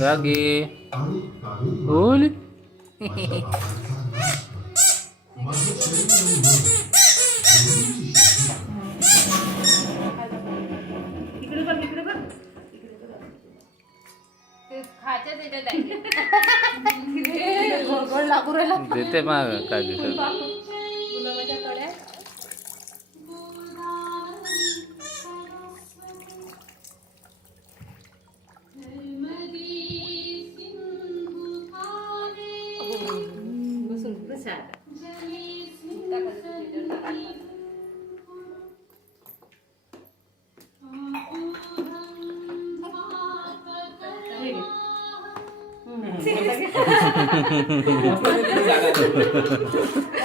lagi boleh देते मग काय गुलाबाच्या कड्या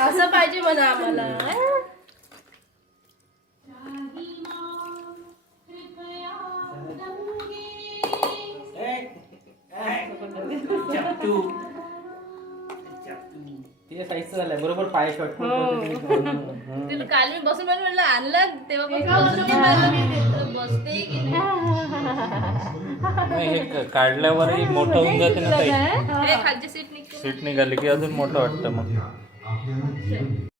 असं पाहिजे म्हणा आम्हाला. बरोबर पाय शॉट तिला काल मी बसून म्हणलं आणलं तेव्हा बसते की नाही हे काढल्यावरही मोठं होऊन जाते ना ताई. खालची सीट निघते सीट निघाली की अजून मोठं वाटतं मग.